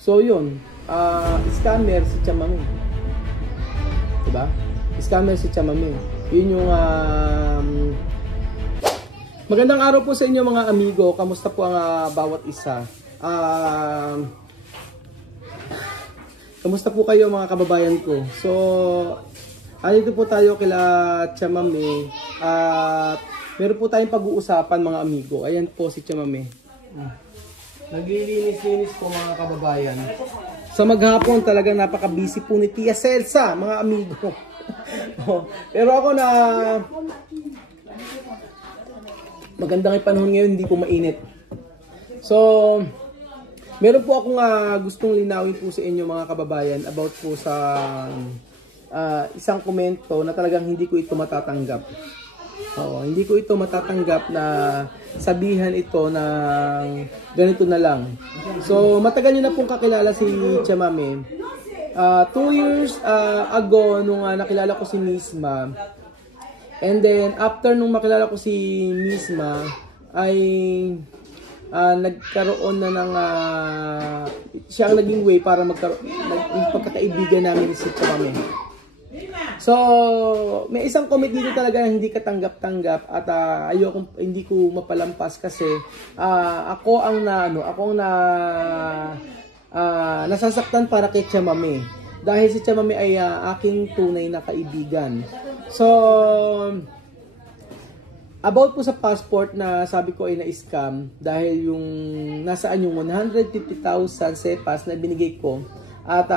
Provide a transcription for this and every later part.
So yun, scammer si Chamame. Diba? Scammer si Chamame. Yun yung magandang araw po sa inyo mga amigo. Kamusta po ang bawat isa? Kamusta po kayo mga kababayan ko? So, andito po tayo kila Chamame. Meron po tayong pag-uusapan mga amigo. Ayan po si Chamame. Naglilinis-linis po mga kababayan. Sa maghapon talagang napaka-busy po ni Tia Celsa mga amigo. Pero ako na magandang panahon ngayon, hindi po mainit. So, meron po akong gustong linawin po sa inyo mga kababayan about po sa isang komento na talagang hindi ko ito matatanggap. Hindi ko ito matatanggap na sabihan ito ng ganito na lang. So, matagal nyo na pong kakilala si Chamame. 2 years ago, nung nakilala ko si Misma, and then after nung makilala ko si Misma, ay nagkaroon na ng siya ang naging way para magpagkakaibigan namin si Chamame. So, may isang comment dito talaga na hindi katanggap-tanggap at hindi ko mapalampas kasi ako ang nasasaktan para kay Chamame. Dahil si Chamame ay aking tunay na kaibigan. So, about po sa passport na sabi ko ay na-scam dahil yung nasaan yung 150,000 sepas na binigay ko at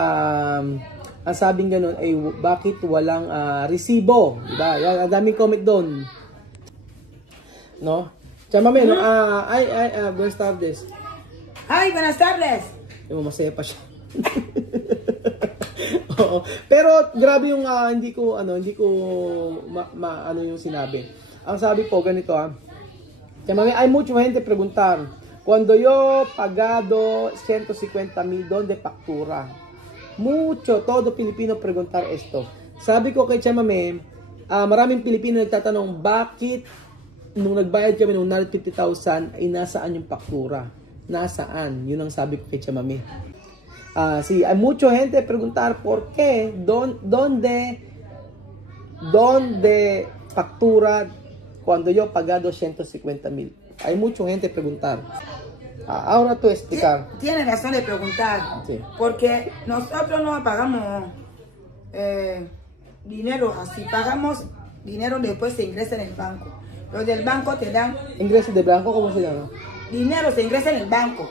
ang sabing ganun ay bakit walang resibo, diba? Ang daming comment doon. No? Chamame, no? Buenas tardes. Ay, buenas tardes. Masaya pa siya. Oo. Pero grabe yung hindi ko yung sinabi. Ang sabi po ganito Chamame, hay mucha gente preguntar, cuando yo pagado 150,000 donde factura? Todo Pilipino preguntar esto. Sabi ko kay Chamame, maraming Pilipino nagtatanong bakit nung nagbayad kami ng 150,000 ay nasaan yung faktura? Nasaan? Yun ang sabi ko kay Chamame. Hay mucha gente preguntar por qué donde factura cuando yo pagado 150,000. Hay mucha gente preguntar. Ahora tú explicar. Tiene razón de preguntar, sí. Porque nosotros no pagamos dinero así, pagamos dinero después se ingresa en el banco. Los del banco te dan... ¿Ingreso de banco? ¿Cómo se llama? Dinero se ingresa en el banco.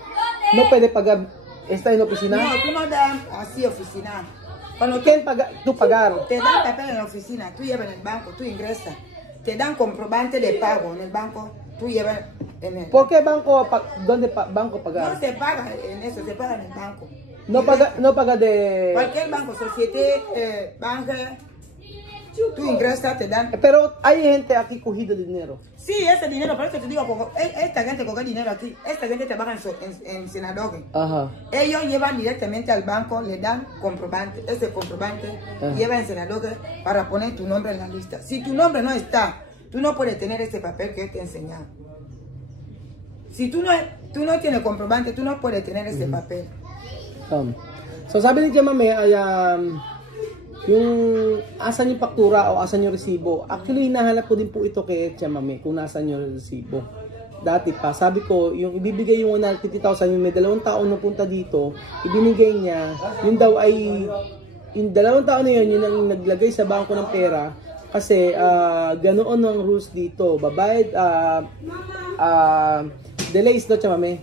¿No puede pagar? ¿Está en la oficina? No, tú no das así oficina. Cuando ¿quién paga? ¿Tú pagar? Te dan papel en la oficina, tú llevas en el banco, tú ingresas. Te dan comprobante de pago en el banco, tú llevas en el... ¿Por qué banco? ¿Dónde banco pagar? No se paga en eso, se paga en el banco. No paga de... Cualquier banco, societe, banco, tú ingresas, te dan... Pero hay gente aquí cogido dinero. Sí, ese dinero, por eso te digo, esta gente coge dinero aquí, esta gente trabaja en sinagoga. Ajá. Ellos llevan directamente al banco, le dan comprobante, ese comprobante, lleva en sinagoga para poner tu nombre en la lista. Si tu nombre no está, tú no puedes tener ese papel que te he enseñado. Si tú no tienes comprobante, tú no puedes tener ese papel. So sabi ni Chamame ay yung asan yung faktura o asan yung resibo. Actually, hinahanap ko din po ito kay Chamame kung nasan yung resibo. Dati pa, sabi ko, yung ibibigay yung 150,000, yung may 2 taon na punta dito, ibinigay niya, yun daw ay, yung 2 taon na yun ang naglagay sa bangko ng pera, kasi ganoon ang rules dito. Babayad, delays no, Chamame?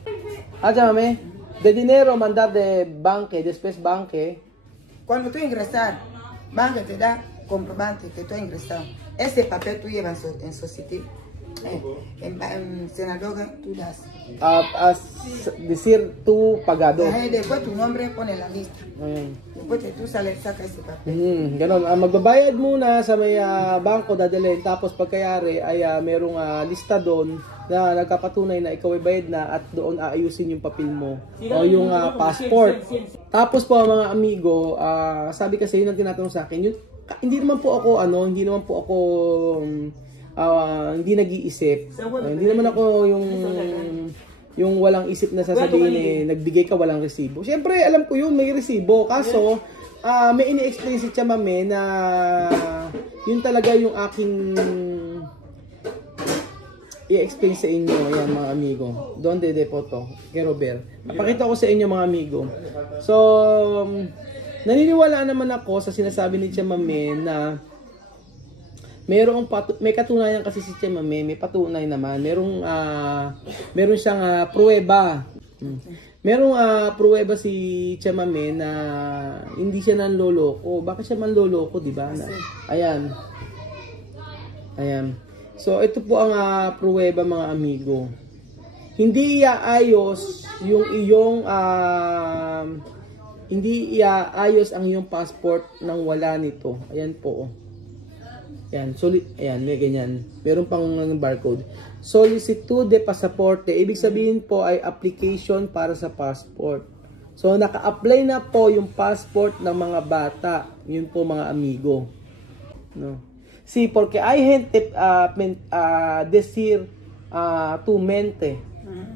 Chamame, de dinero mandar de banque, después banque. Cuando tú ingresas, banco te da comprobante que tú has ingresado. Ese papel tú llevas en sociedad. En sinagoga tú das. Decir tú pagado. Después tu nombre pone en la lista. Después tú sales, saca ese papel. Ganon. Magbabayad muna sa may bangko dadalhin. Tapos pagkayari ay merong lista doon na nagkapatunay na ikaw ay bayad na at doon aayusin yung papel mo o yung passport. Tapos po mga amigo, sabi kasi yun ang tinatanong sa akin. Hindi naman po ako hindi nag-iisip. Hindi naman ako yung walang isip na sasabihin nagbigay ka walang resibo. Siyempre, alam ko yun, may resibo. Kaso, may ini-explain si Chamame na yun talaga yung aking i-explain sa inyo. Ayan, mga amigo. Donde de Poto, kay Robert. Napakita ko sa inyo, mga amigo. So, naniniwala naman ako sa sinasabi ni Chamame na may katunayan kasi si Chamame, may patunay naman. Meron siyang pruweba. Merong pruweba si Chamame na hindi siya nanloloko. Bakit siya manloloko, di ba? Ayan. Ayan. So, ito po ang pruweba, mga amigo. Hindi iaayos yung iyong hindi iaayos ang iyong passport nang wala nito. Ayan po. Ayan, ayan, may ganyan. Meron pang barcode. Solicitud de pasaporte. Ibig sabihin po ay application para sa passport. So, naka-apply na po yung passport ng mga bata. Yun po, mga amigo. No? Sí, porque hay gente decir tu mente.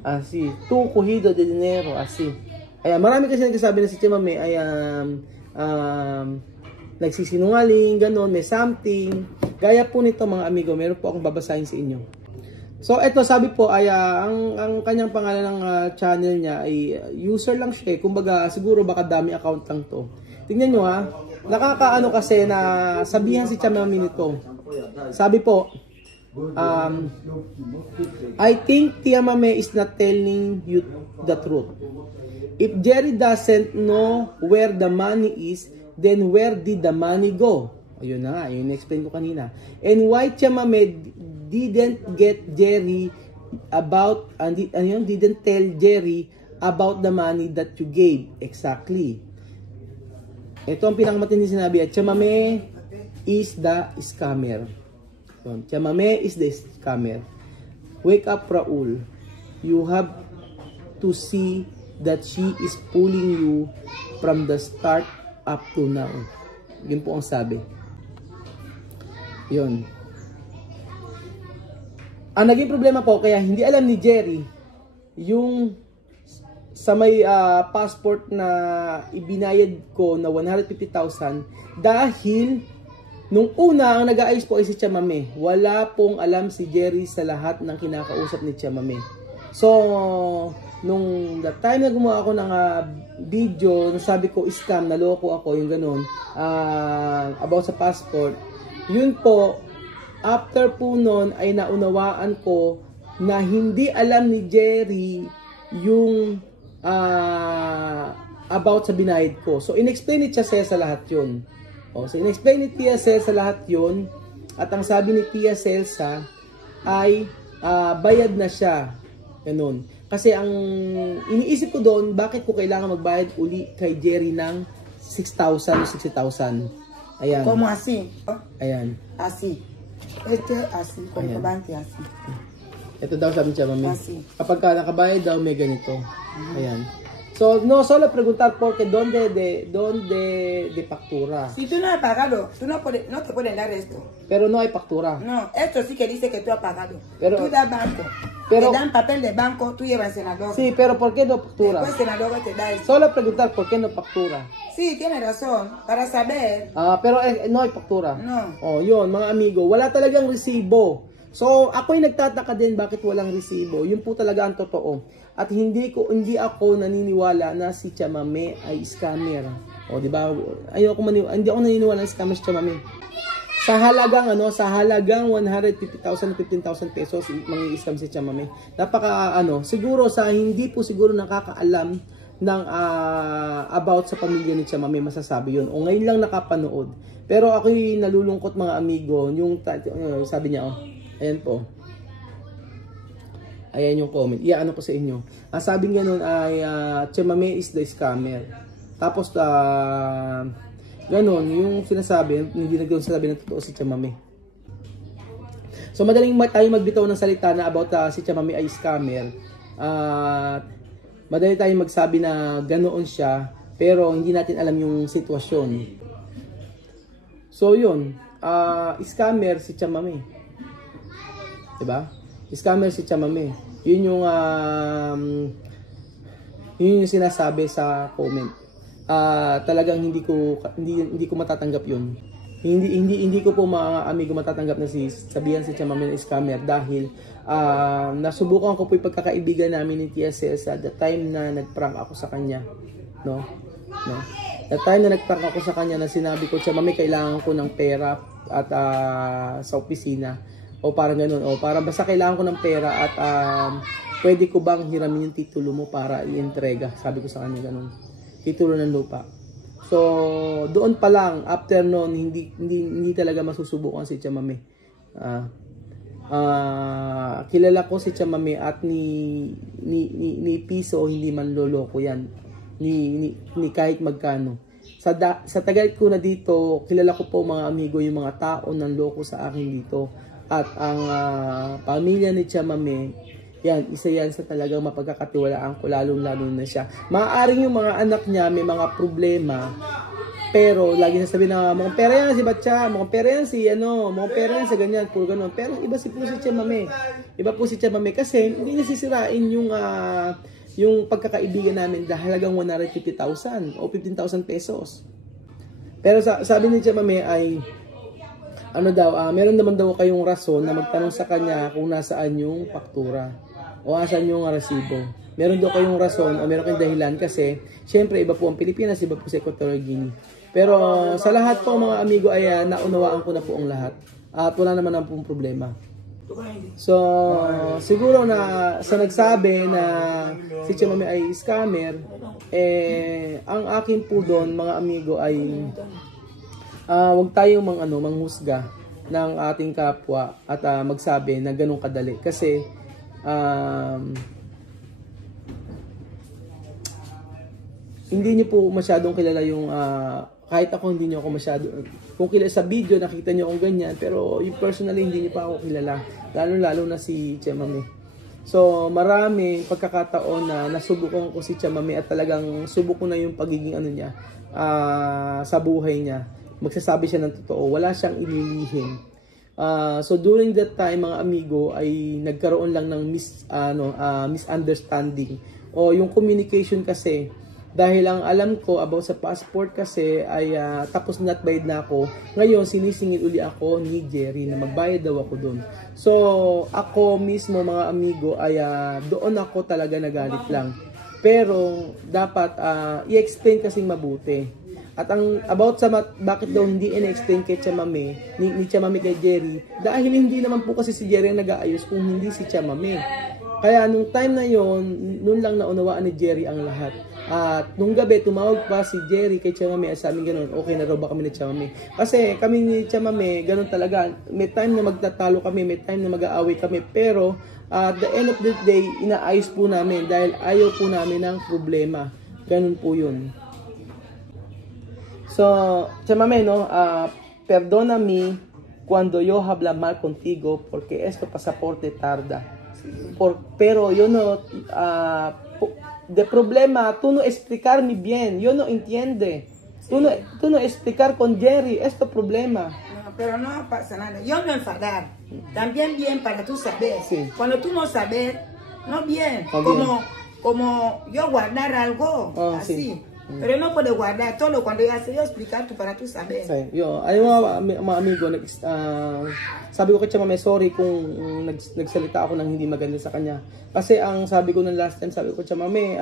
Así. Tu cogido de dinero. Así. Ayan, marami kasi nagsasabi na si Chamame ay nagsisinungaling, ganon, may something. Gaya po nito, mga amigo, meron po akong babasahin sa inyo. So, eto, sabi po, ay ang kanyang pangalan ng channel niya ay user lang siya. Kumbaga, siguro baka dami account lang to. Tingnan nyo nakakaano kasi na sabihan si Chamame nito. Sabi po, I think Chamame is not telling you the truth. If Jerry doesn't know where the money is, then where did the money go? Ayun na nga, yun explain ko kanina. And why Chamame didn't get Jerry about, didn't tell Jerry about the money that you gave. Exactly. Ito ang pinakamatindi sinabi. Chamame is the scammer. So, Chamame is the scammer. Wake up, Raul. You have to see that she is pulling you from the start up to now. Yun po ang sabi. Yun. Ang naging problema po, kaya hindi alam ni Jerry yung sa may passport na ibinayad ko na 150,000 dahil nung una ang nag-aayos po ay si Chamame. Wala pong alam si Jerry sa lahat ng kinakausap ni Chamame. So, nung the time na gumawa ako ng video, sabi ko scam, naloko ako, yung ganun, about sa passport, yun po, after po nun ay naunawaan ko na hindi alam ni Jerry yung about sa binayad ko. So, in-explain ni Tia Cel sa lahat yun. So, in-explain ni Tia Cel sa lahat yun, at ang sabi ni Tia Celsa ay bayad na siya. Ganun. Kasi ang iniisip ko doon, bakit ko kailangan magbayad uli kay Jerry ng 6,000 o 60,000? Ayan. Como así? Ayan. Así. Así. Comprobante así. Ito daw sabi niya, Mami. Así. Kapag ka nakabayad daw, may ganito. Ayan. So, no solo preguntar porque ¿dónde de factura? Si tú no has pagado, tú no te pueden dar esto. Pero no hay factura. No, esto sí que dice que tú has pagado. Pero, tú das banco. Pero, te dan papel de banco, tú llevas senador. Sí, pero ¿por qué no factura? Después senador te da esto. Solo preguntar por qué no factura. Sí, tienes razón. Para saber. Pero no hay factura. No. Oh, yun, mga amigo. Wala talagang resibo. So, ako'y nagtataka din bakit walang resibo. Yun po talaga ang totoo. At hindi ako naniniwala na si Chamame ay scammer. O, di ba? Hindi ako naniniwala na scammer si Chamame. Sa halagang 150,000 15,000 pesos mangi-scam si Chamame. Napaka siguro sa hindi po siguro nakakaalam ng about sa pamilya ni Chamame, masasabi yun. O ngayon lang nakapanood. Pero ako'y nalulungkot, mga amigo, yung sabi niya, ayan po. Ayan yung comment. Iyaano ko sa inyo. Ang sabi niya nun ay Chamame is the scammer. Tapos ganon, yung sinasabi, hindi nagsasabi ng totoo si Chamame. So madaling tayo magbitaw ng salita na about si Chamame ay scammer. Madali tayong magsabi na ganoon siya, pero hindi natin alam yung sitwasyon. So yun, scammer si Chamame. Diba? Scammer si Chamame. Yun yung sinasabi sa comment. Talagang hindi ko matatanggap yun. Hindi ko po mga amigo matatanggap na sabihan si Chamame na scammer dahil nasubukan ko po yung pagkakaibigan namin ni TSL sa the time na nagprank ako sa kanya, no? The time na nagprank ako sa kanya na sinabi ko, Chamame, kailangan ko ng pera at sa opisina o parang ganun, o parang basta kailangan ko ng pera at pwede ko bang hiramin yung titulo mo para i-entrega, sabi ko sa kanya ganun, titulo ng lupa. So doon pa lang, after noon, hindi talaga masusubukan si Chamame. Kilala ko si Chamame at ni piso hindi man loloko yan, ni kahit magkano. Sa tagal ko na dito, kilala ko po mga amigo yung mga tao nang loko sa akin dito. At ang pamilya ni Chamame, yan, isa yan sa talagang mapagkakatiwalaan ko, lalo na siya. Maaaring yung mga anak niya may mga problema, pero lagi sasabihin na mga pera yan si Batcha, mga pera yan si mga pera yan sa ganyan, puro ganun. Pero iba po si Chamame. Iba po si Chamame kasi hindi nasisirain yung pagkakaibigan namin dahil halagang 150,000 o 15,000 pesos. Pero sabi ni Chamame ay meron naman daw kayong rason na magtanong sa kanya kung nasaan yung faktura o nasaan yung resibo. Meron daw kayong rason o meron kayong dahilan kasi syempre iba po ang Pilipinas, iba po sa Equatorial Guinea. Pero sa lahat po mga amigo ay naunawaan ko na po ang lahat at wala naman ang pong problema. So siguro na sa nagsabi na si Chamame ay scammer, ang akin po doon mga amigo ay wag tayong manghusga ng ating kapwa at magsabi na ganun kadali kasi hindi niyo po masyadong kilala yung kahit ako hindi niyo ako masyado, kung kilala sa video nakita niyo akong ganyan, pero yung personally hindi niyo pa ako kilala, lalo na si Chamame. So marami pagkakataon na nasubukan ko si Chamame at talagang subok ko na yung pagiging niya sa buhay niya. Magsasabi siya ng totoo, wala siyang ililihim. So during that time mga amigo ay nagkaroon lang ng misunderstanding o yung communication kasi, dahil ang alam ko about sa passport kasi ay tapos na at bayad na ako. Ngayon sinisingil uli ako ni Jerry na magbayad daw ako doon. So ako mismo mga amigo ay doon ako talaga nagalit lang. Pero dapat i-explain kasing mabuti. At ang about sa bakit daw hindi in-explain kay Chamame, ni Chamame kay Jerry, dahil hindi naman po kasi si Jerry ang nag-aayos kung hindi si Chamame. Kaya nung time na yon, noon lang naunawaan ni Jerry ang lahat. At nung gabi, tumawag pa si Jerry kay Chamame at sabi ganun, okay na raw ba kami ni Chamame? Kasi kami ni Chamame, ganun talaga. May time na magtatalo kami, may time na mag-aaway kami. Pero at the end of the day, inaayos po namin dahil ayaw po namin ng problema. Ganun po yun. So, Chamame, perdóname cuando yo habla mal contigo porque esto pasaporte tarda. Pero yo no, de problema, tú no explicarme bien, yo no entiende. Sí. Tú no explicar con Jerry, esto problema. No, pero no pasa nada. Yo no enfadar. También bien para tú saber. Sí. Cuando tú no sabes, no bien. También. Como yo guardar algo, así. Sí. Pero no puedes guardar todo cuando yo explicar para tú saber. Sí, ay mga amigo, sabi ko kay Chamame, sorry kung nagsalita ako ng hindi maganda sa kanya. Kasi ang sabi ko ng last time, sabi ko Chamame,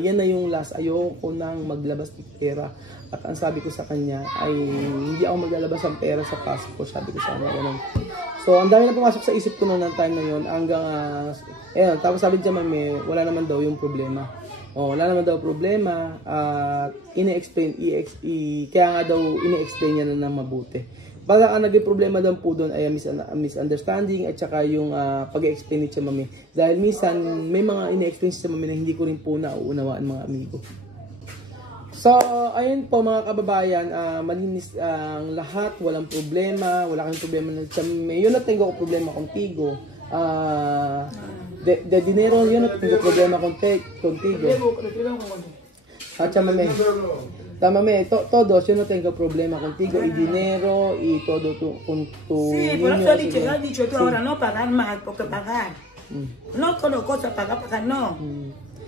yan na yung last, ayoko nang maglabas ng pera. At ang sabi ko sa kanya ay hindi ako maglalabas ng pera sa passport, sabi ko sa kanya ganun. So ang dami na pumasok sa isip ko noong time na yun hanggang tapos sabi ni Chamame, wala naman daw yung problema. Wala naman daw problema at ine-explain, kaya nga daw ine-explain niya na ng mabuti. Baka ang naging problema daw po doon ay misunderstanding at saka yung pag-explain ni Chamame. Dahil minsan may mga ine-explain si Chamame na hindi ko rin po nauunawaan mga amigo. So, ayun po mga kababayan, malinis ang lahat, walang problema, wala kang problema ng Chamame. Yun na tengo ko problema contigo. De dinero, yo no tengo problema contigo. Chamame. Chamame, todos, yo no tengo problema contigo. Y dinero, y todo tu Sí, por eso he dicho tú ahora no pagar más, porque pagar. No con cosa paga, no.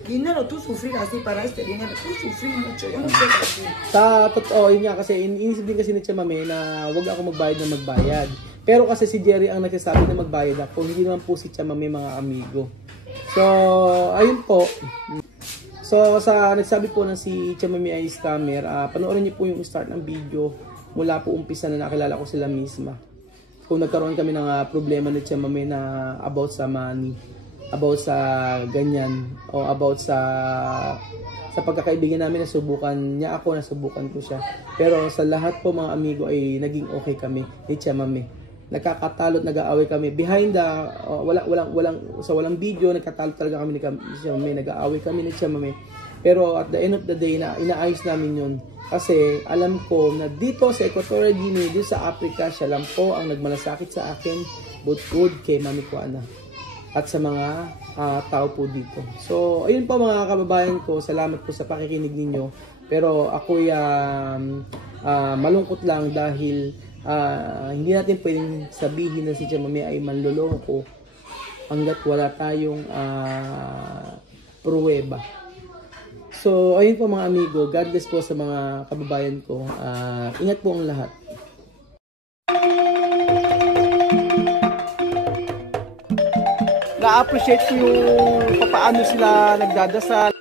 Dinero, tú sufrir así para este dinero, tú sufrir mucho, yo no sé así. Sa totoo, yun nga kasi, inisip din kasi ni Tia Mame na wag ako magbayad na magbayad. Pero kasi si Jerry ang nagsasabi na magbayad ako, hindi naman po si Tia Mame mga amigo. So, ayun po. So, nagsabi po na si Tia Mame ay scammer, panoorin niyo po yung start ng video mula po umpisa na nakilala ko sila misma. Kung nagkaroon kami ng problema ni Tia Mame na about sa money, about sa ganyan, o about sa pagkakaibigan namin, nasubukan niya ako, nasubukan ko siya. Pero sa lahat po mga amigo ay naging okay kami ni Tia Mame. Nagkakatalot, nag-aaway kami behind the walang video, nagkatalot talaga kami ni Tia Mame, nag-aaway kami ni Tia Mame. Pero at the end of the day na inaayos namin 'yun. Kasi alam ko na dito sa Equatorial Guinea, dito sa Africa, siya lang po ang nagmalasakit sa akin, bukod kay Mami Kuana at sa mga tao po dito. So, ayun po mga kababayan ko, salamat po sa pakikinig ninyo. Pero ako'y malungkot lang dahil hindi natin pwedeng sabihin na si Tia Mame ay manloloko hanggat wala tayong pruweba. So, ayun po mga amigo, God bless po sa mga kababayan ko. Ingat po ang lahat. Na-appreciate ko yung paano sila nagdadasal.